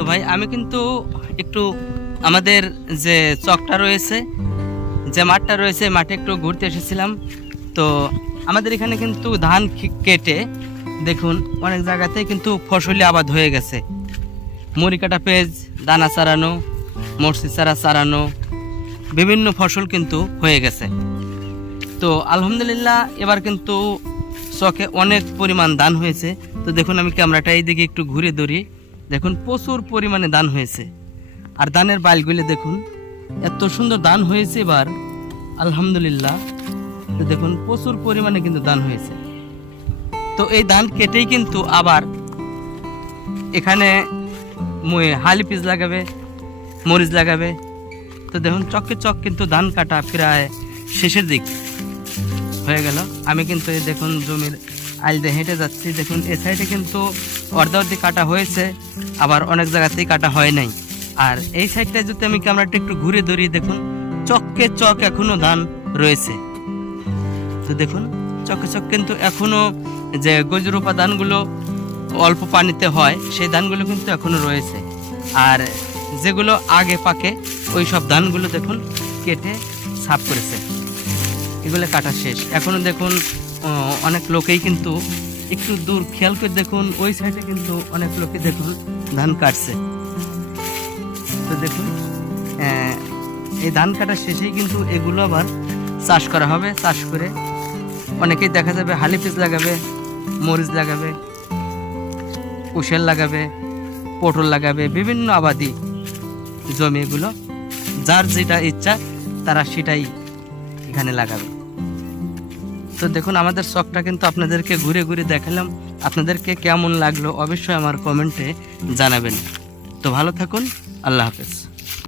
তো ভাই, আমি কিন্তু একটু আমাদের যে চকটা রয়েছে, যে মাঠটা রয়েছে মাঠে একটু ঘুরতে এসেছিলাম। তো আমাদের এখানে কিন্তু ধান কেটে, দেখুন, অনেক জায়গাতেই কিন্তু ফসলি আবাদ হয়ে গেছে। মুড়ি কাটা পেঁয়াজ, দানা চারানো মরসি চারা চারানো, বিভিন্ন ফসল কিন্তু হয়ে গেছে। তো আলহামদুলিল্লাহ, এবার কিন্তু চকে অনেক পরিমাণ দান হয়েছে। তো দেখুন, আমি ক্যামেরাটা এইদিকে একটু ঘুরে ধরি। দেখুন, প্রচুর পরিমাণে দান হয়েছে। আর দানের বাইলগুলি দেখুন, এত সুন্দর দান হয়েছে এবার। আলহামদুলিল্লাহ তো দেখুন, প্রচুর পরিমাণে কিন্তু দান হয়েছে। তো এই ধান কেটেই কিন্তু আবার এখানে মুয়ে হালি পিস লাগাবে, মরিচ লাগাবে। তো দেখুন, চককে চক কিন্তু ধান কাটা প্রায় শেষের দিক হয়ে গেল। আমি কিন্তু এই দেখুন জমির আইল দিয়ে হেঁটে যাচ্ছি। দেখুন, এ সাইডে কিন্তু অর্ধা অর্ধি কাটা হয়েছে, আবার অনেক জায়গাতেই কাটা হয় নাই। আর এই সাইডটায় যদি আমি ক্যামেরাটা একটু ঘুরে ধরি, দেখুন, চককে চক এখনও ধান রয়েছে। তো দেখুন চকে চক কিন্তু এখনও যে গজরূপা ধানগুলো অল্প পানিতে হয়, সেই ধানগুলো কিন্তু এখনও রয়েছে। আর যেগুলো আগে পাকে, ওই সব ধানগুলো দেখুন, কেটে সাফ করেছে। এগুলো কাটা শেষ। এখনও দেখুন অনেক লোকেই কিন্তু একটু দূর। খেয়াল করে দেখুন, ওই সাইডে কিন্তু অনেক লোকে দেখুন, ধান কাটছে। তো দেখুন এই ধান কাটা শেষেই কিন্তু এগুলো আবার চাষ করা হবে। চাষ করে অনেকেই দেখা যাবে হালি পিস লাগাবে, মরিচ লাগাবে, কুশেল লাগাবে, পটল লাগাবে, বিভিন্ন আবাদি জমি এগুলো, যার যেটা ইচ্ছা তারা সেটাই এখানে লাগাবে। তো দেখুন, আমাদের শখটা কিন্তু আপনাদেরকে ঘুরে ঘুরে দেখালাম। আপনাদেরকে কেমন লাগল অবশ্যই আমার কমেন্টে জানাবেন। তো ভালো থাকুন, আল্লাহ হাফেজ।